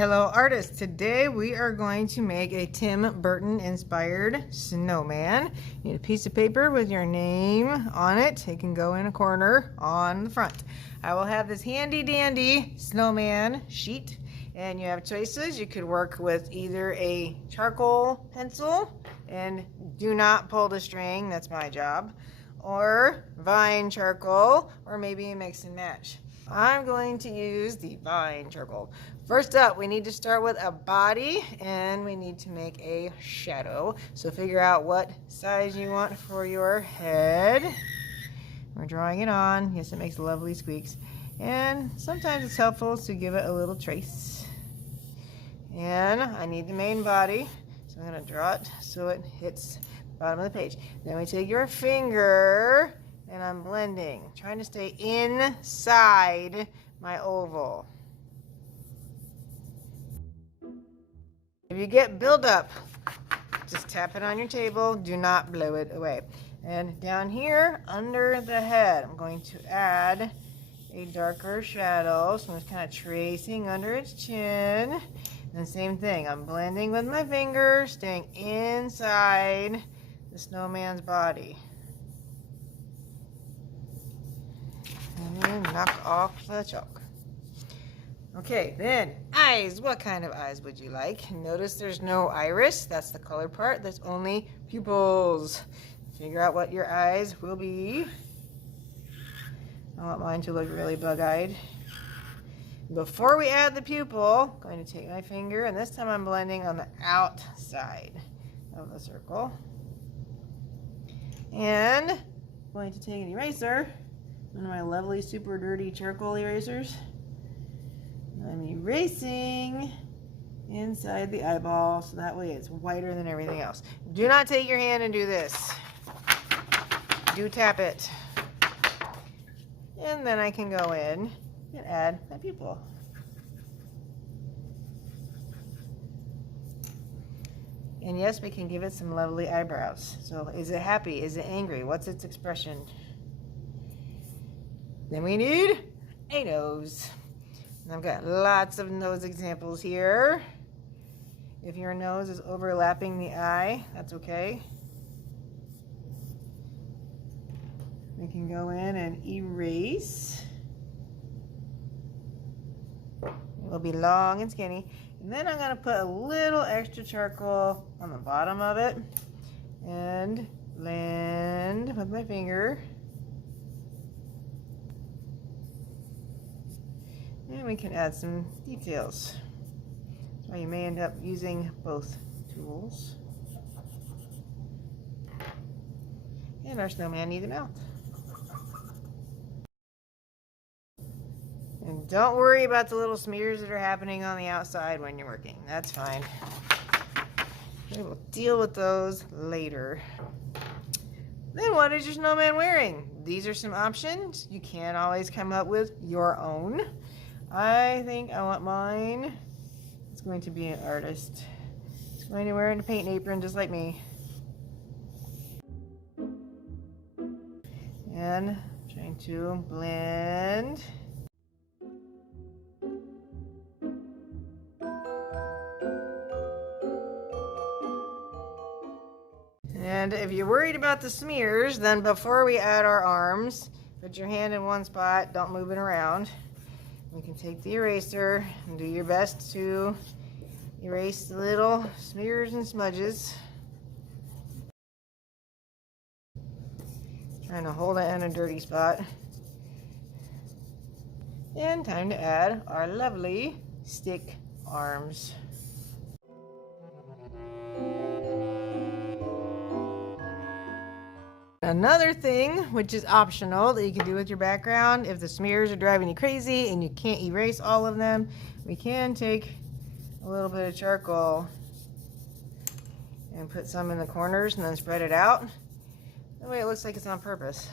Hello artists, today we are going to make a Tim Burton inspired snowman. You need a piece of paper with your name on it. It can go in a corner on the front. I will have this handy dandy snowman sheet and you have choices. You could work with either a charcoal pencil and do not pull the string, that's my job, or vine charcoal, or maybe a mix and match. I'm going to use the vine charcoal. First up, we need to start with a body and we need to make a shadow. So figure out what size you want for your head. We're drawing it on. Yes, it makes lovely squeaks. And sometimes it's helpful to give it a little trace. And I need the main body. So I'm going to draw it so it hits the bottom of the page. Then we take your finger and I'm blending, trying to stay inside my oval. If you get buildup, just tap it on your table, do not blow it away. And down here, under the head, I'm going to add a darker shadow. So I'm just kind of tracing under its chin. And same thing, I'm blending with my finger, staying inside the snowman's body. And then knock off the chalk. Okay, then eyes. What kind of eyes would you like? Notice there's no iris. That's the color part. There's only pupils. Figure out what your eyes will be. I want mine to look really bug-eyed. Before we add the pupil, I'm going to take my finger, and this time I'm blending on the outside of the circle. And I'm going to take an eraser, one of my lovely super dirty charcoal erasers. I'm erasing inside the eyeball so that way it's whiter than everything else. Do not take your hand and do this. Do tap it. And then I can go in and add my pupil. And yes, we can give it some lovely eyebrows. So is it happy? Is it angry? What's its expression? Then we need a nose. And I've got lots of nose examples here. If your nose is overlapping the eye, that's okay. We can go in and erase. It will be long and skinny. And then I'm going to put a little extra charcoal on the bottom of it and blend with my finger. And we can add some details. So you may end up using both tools. And our snowman needs a mouth. And don't worry about the little smears that are happening on the outside when you're working. That's fine. We will deal with those later. Then what is your snowman wearing? These are some options. You can always come up with your own. I think I want mine. It's going to be an artist. It's going to wear a paint apron just like me. And trying to blend. And if you're worried about the smears, then before we add our arms, put your hand in one spot, don't move it around. You can take the eraser and do your best to erase the little smears and smudges. Trying to hold it in a dirty spot. And time to add our lovely stick arms. Another thing, which is optional, that you can do with your background, if the smears are driving you crazy and you can't erase all of them, we can take a little bit of charcoal and put some in the corners and then spread it out. That way it looks like it's on purpose.